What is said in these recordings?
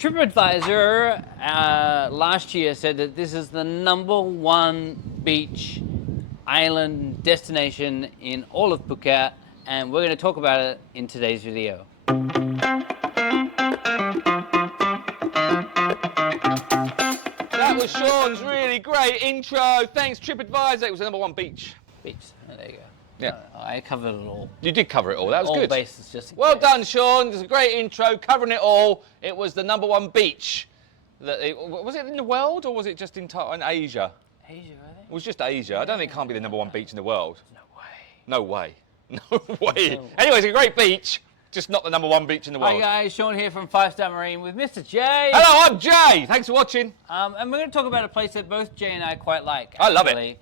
TripAdvisor last year said that this is the #1 beach island destination in all of Phuket, and we're going to talk about it in today's video. That was Shaun's really great intro. Thanks, TripAdvisor. It was the #1 beach. Beach. Oh, there you go. Yeah. I covered it all. You did cover it all. That was all good. Bases just well done, Shaun. It was a great intro, covering it all. It was the #1 beach. Was it in the world or was it just in Asia? Asia, I think. It was just Asia. I don't think it can't be the #1 beach in the world. No way. No way. No way. Anyway, it's a great beach, just not the #1 beach in the world. Hi guys, Shaun here from Star Marine with Mr. J. Hello, I'm Jay. Thanks for watching. And we're going to talk about a place that both Jay and I quite like. I love it.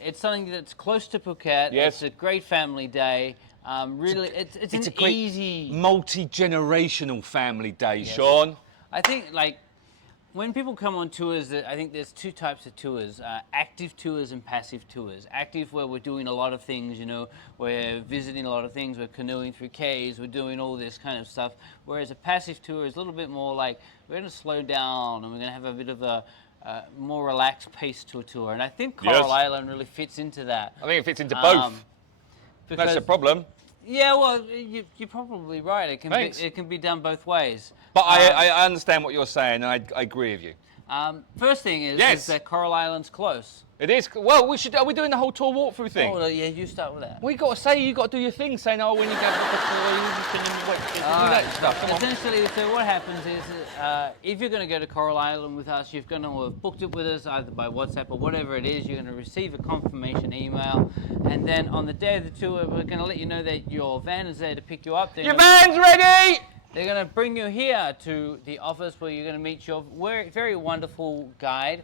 It's something that's close to Phuket. Yes. It's a great family day. Really, it's an great easy, multi-generational family day, yes. Shaun. I think, like, when people come on tours, I think there's two types of tours, active tours and passive tours. Active, where we're doing a lot of things, you know, we're visiting a lot of things, we're canoeing through caves, we're doing all this kind of stuff. Whereas a passive tour is a little bit more like, we're going to slow down and we're going to have a bit of a more relaxed pace to a tour. And I think Coral Island really fits into that. I think it fits into both. That's the problem. Yeah, well, you're probably right. It can be done both ways. But I understand what you're saying, and I agree with you. First thing is that Coral Island's close. It is. Well, are we doing the whole tour walkthrough thing? Oh, yeah, you start with that. Well, you got to do your thing, saying, oh, when you go to the tour, you can do that stuff. Come Essentially, so what happens is, if you're going to go to Coral Island with us, you're going to have booked it with us, either by WhatsApp or whatever it is. You're going to receive a confirmation email, and then on the day of the tour, we're going to let you know that your van is there to pick you up. Your van's ready! They're going to bring you here to the office where you're going to meet your very wonderful guide,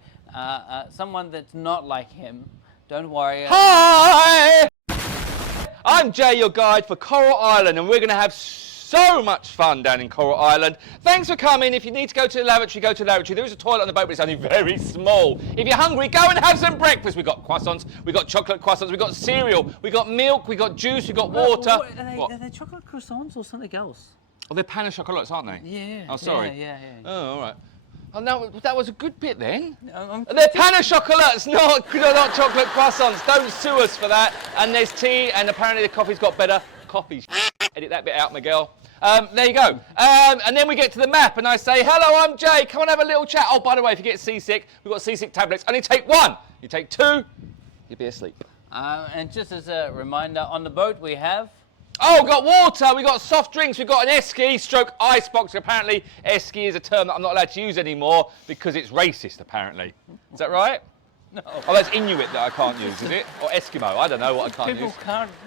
someone that's not like him. Don't worry. Hi! I'm Jay, your guide for Coral Island, and we're going to have so much fun down in Coral Island. Thanks for coming. If you need to go to the lavatory, go to the lavatory. There is a toilet on the boat, but it's only very small. If you're hungry, go and have some breakfast. We've got croissants, we've got chocolate croissants, we've got cereal, we've got milk, we've got juice, we've got water. Are they chocolate croissants or something else? Oh, they're pain chocolates, aren't they? Yeah. Oh, sorry. Yeah. Oh, all right. Oh, no, that was a good bit then. They're pain chocolates, not chocolate croissants. Don't sue us for that. And there's tea, and apparently the coffee's got better. Coffee. Edit that bit out, Miguel. There you go. And then we get to the map, and I say, hello, I'm Jay. Come and have a little chat. Oh, by the way, if you get seasick, we've got seasick tablets. Only take one. You take two, you'll be asleep. And just as a reminder, on the boat we have... Oh, we've got water, we've got soft drinks, we've got an esky stroke icebox. Apparently, esky is a term that I'm not allowed to use anymore because it's racist, apparently. Is that right? No. Oh, that's Inuit that I can't use, is it? Or Eskimo, I don't know what I can't use.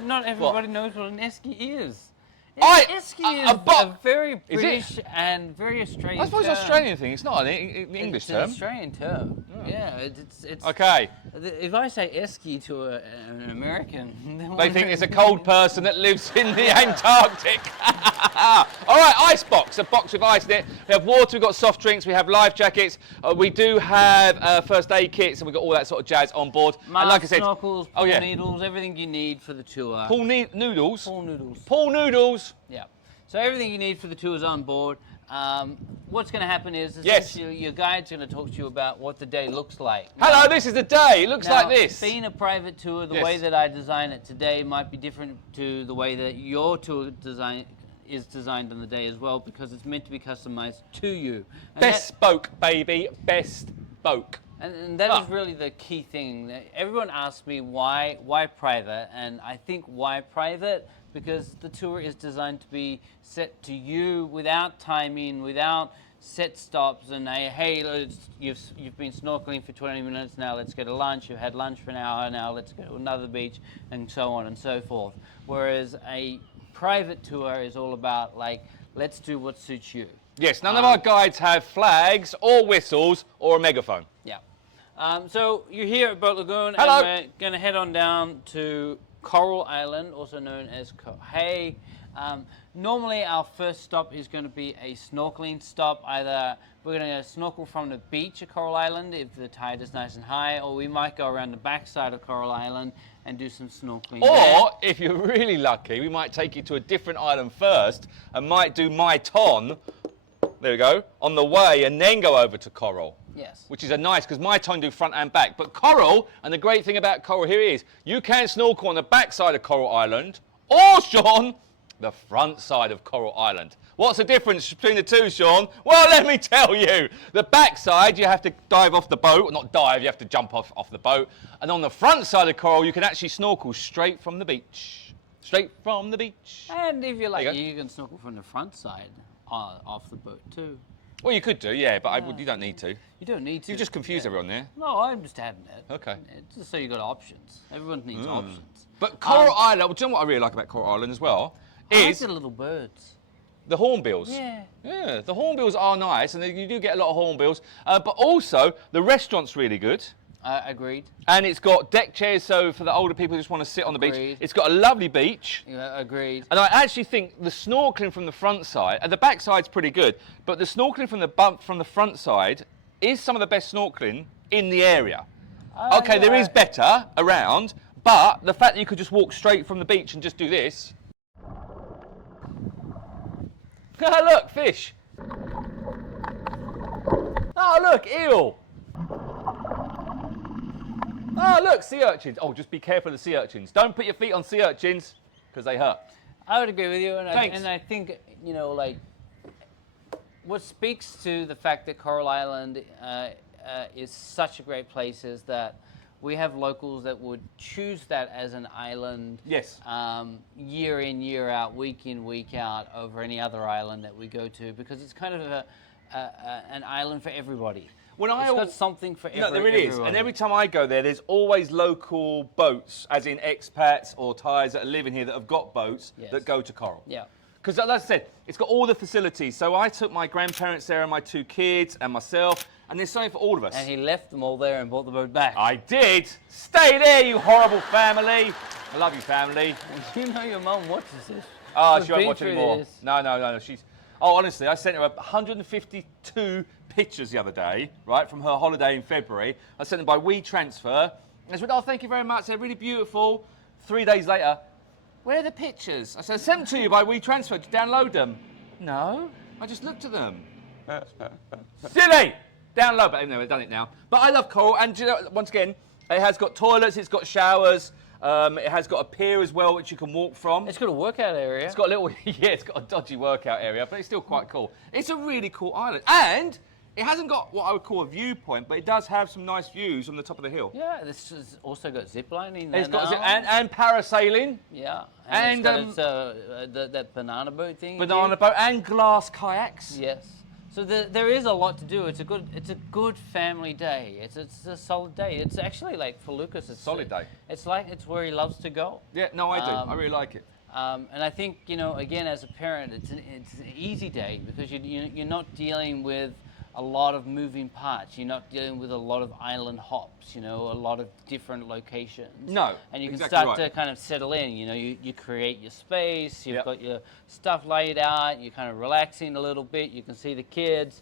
Not everybody knows what an esky is. Esky is a very British and very Australian I suppose it's an Australian thing, it's not an English term. It's an Australian term. Oh. Yeah, it's... Okay. If I say esky to an American... They think it's a cold person that lives in the Antarctic. All right, icebox, a box with ice in it. We have water, we've got soft drinks, we have life jackets. We do have first aid kits, and we've got all that sort of jazz on board. Masks, and like I said, snorkels, pool needles, everything you need for the tour. Pool noodles? Pool noodles. Pool noodles. Yeah. So everything you need for the tour is on board. What's going to happen is your guide's going to talk to you about what the day looks like. Hello, this is the day. It looks like this. Being a private tour, the way that I design it today might be different to the way that your tour is designed on the day as well, because it's meant to be customized to you. And bespoke, baby. Bespoke. And that is really the key thing. Everyone asks me why private, and I think why private? Because the tour is designed to be set to you without timing, without set stops and hey, you've been snorkeling for 20 minutes, now let's go to lunch, you've had lunch for an hour, now let's go to another beach, and so on and so forth. Whereas a private tour is all about, like, let's do what suits you. Yes, none of our guides have flags or whistles or a megaphone. Yeah. So you're here at Boat Lagoon. Hello. And we're going to head on down to Coral Island, also known as Koh He. Normally our first stop is going to be a snorkeling stop. Either we're going to snorkel from the beach at Coral Island if the tide is nice and high, or we might go around the backside of Coral Island and do some snorkeling Or, if you're really lucky, we might take you to a different island first and might do Mai Ton there we go, on the way and then go over to coral. Yes. Which is a nice, because Mai Ton do front and back. But coral, and the great thing about coral here is, you can snorkel on the back side of Coral Island, or, Shaun, the front side of Coral Island. What's the difference between the two, Shaun? Well, let me tell you. The back side, you have to dive off the boat. Not dive, you have to jump off the boat. And on the front side of Coral, you can actually snorkel straight from the beach. Straight from the beach. And if you like, you can snorkel from the front side off the boat too. Well, you could do, yeah, but you don't need to. You don't need to. You've just confused everyone there. No, I'm just adding it. Okay. It's just so you got options. Everyone needs options. But Coral Island, do you know what I really like about Coral Island as well? I like Is the little birds. the hornbills. Yeah. Yeah, the hornbills are nice, and you do get a lot of hornbills. But also, the restaurant's really good. Agreed. And it's got deck chairs, so for the older people who just want to sit on the beach. Agreed. It's got a lovely beach. Yeah, agreed. And I actually think the snorkeling from the front side, and the back side's pretty good, but the snorkeling from the front side is some of the best snorkeling in the area. Okay, there is better around, but the fact that you could just walk straight from the beach and just do this. Look, fish. Oh, look, eel. Oh, look, sea urchins. Oh, just be careful of the sea urchins. Don't put your feet on sea urchins, because they hurt. I would agree with you, and Thanks. I think, you know, like, what speaks to the fact that Coral Island is such a great place is that we have locals that would choose that as an island. Yes. Year in, year out, week in, week out, over any other island that we go to, because it's kind of an island for everybody. It's got something for everyone. No, there it is. And every time I go there, there's always local boats, as in expats or Thais that are living here that have got boats that go to Coral. Yeah. Because, like I said, it's got all the facilities. So I took my grandparents there and my 2 kids and myself, and there's something for all of us. And he left them all there and brought the boat back. I did. Stay there, you horrible family. I love you, family. You know your mum watches this. Oh, she won't watch anymore. No. She's. Oh, honestly, I sent her 152 pictures the other day, right, from her holiday in February. I sent them by WeTransfer. And I said, oh, thank you very much. They're really beautiful. 3 days later, where are the pictures? I said, I sent them to you by WeTransfer. Did you download them? No, I just looked at them. Silly! Download, but anyway, I've done it now. But I love Coral, and you know, once again, it has got toilets, it's got showers, it has got a pier as well, which you can walk from. It's got a workout area. It's got a little, it's got a dodgy workout area, but it's still quite cool. It's a really cool island, and it hasn't got what I would call a viewpoint, but it does have some nice views on the top of the hill. Yeah, this has also got zip lining. It's got and parasailing. Yeah, and it's got that banana boat thing. Banana boat and glass kayaks. Yes. So there is a lot to do. It's a good family day. It's a solid day. It's actually like for Lucas, it's solid day. It's where he loves to go. Yeah, no, I do. I really like it. And I think, you know, again, as a parent, it's an easy day because you're not dealing with a lot of moving parts. You're not dealing with a lot of island hops, you know, a lot of different locations. No, and you can exactly start to kind of settle in. You know, you create your space. You've got your stuff laid out. You're kind of relaxing a little bit. You can see the kids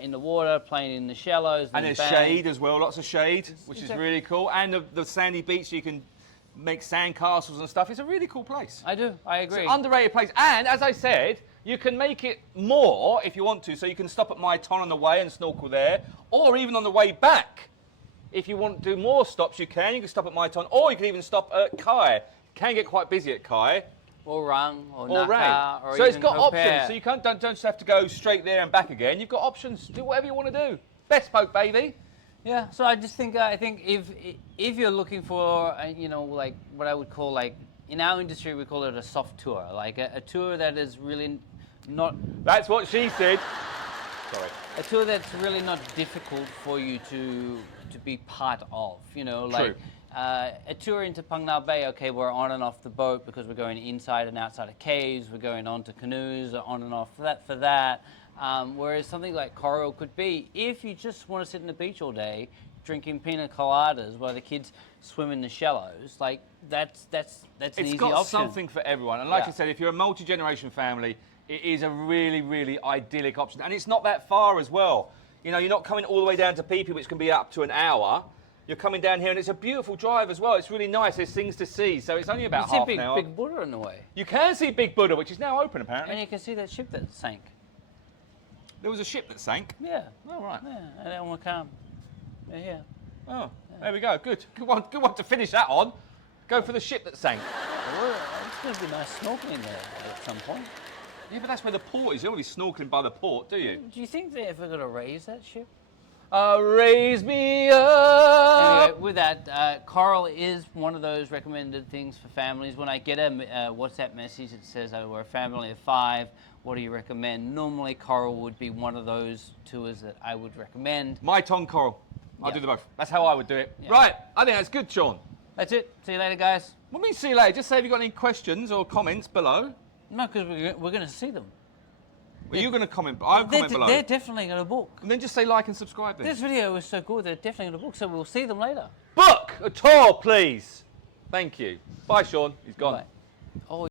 in the water playing in the shallows. And there's shade as well, lots of shade, which is really cool. And the sandy beach, you can make sand castles and stuff. It's a really cool place. I agree. It's an underrated place. And as I said, you can make it more if you want to. So you can stop at Mai Ton on the way and snorkel there, or even on the way back. If you want to do more stops, you can. You can stop at Mai Ton, or you can even stop at Kai. It can get quite busy at Kai. Or Rang, or Naka, or so it's even got Koh He. options. So you don't just have to go straight there and back again. You've got options. Do whatever you want to do. Best poke, baby. Yeah. So I just think I think if you're looking for you know, like what I would call, like in our industry we call it a soft tour, like a tour that is really not. That's what she said. Sorry. A tour that's really not difficult for you to be part of. You know, like. True. A tour into Phang Nga Bay, okay, we're on and off the boat because we're going inside and outside of caves, we're going on to canoes, on and off for that. Whereas something like Coral could be, if you just want to sit on the beach all day, drinking pina coladas while the kids swim in the shallows, like that's an easy option. It's got something for everyone. And like I said, if you're a multi-generation family, it is a really, really idyllic option. And it's not that far as well. You know, you're not coming all the way down to Phi Phi, which can be up to an hour. You're coming down here, and it's a beautiful drive as well. It's really nice. There's things to see, so it's only about half an hour. You see Big Buddha in the way. You can see Big Buddha, which is now open, apparently. And you can see that ship that sank. There was a ship that sank. Yeah. Oh, right. Yeah, and then we'll come. Yeah. Oh, there we go. Good. Good one to finish that on. Go for the ship that sank. Well, it's going to be nice snorkeling there at some point. Yeah, but that's where the port is. You don't want to be snorkeling by the port, do you? Do you think they're ever going to raise that ship? Raise me up. Anyway, with that, coral is one of those recommended things for families. When I get a WhatsApp message that says, oh, we're a family of 5, what do you recommend? Normally, coral would be one of those tours that I would recommend. Mai Ton coral. I'll Yeah. do them both. That's how I would do it. Yeah. Right, I think that's good, Shaun. That's it. See you later, guys. What do you mean see you later? Just say if you've got any questions or comments below. No, because we're going to see them. Are you going to comment? I'll comment below. They're definitely going to book. And then just say like and subscribe then. This video was so good, they're definitely going to book, so we'll see them later. Book a tour, please. Thank you. Bye, Shaun. He's gone. Bye. Oh.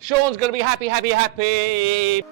Shaun's going to be happy, happy, happy.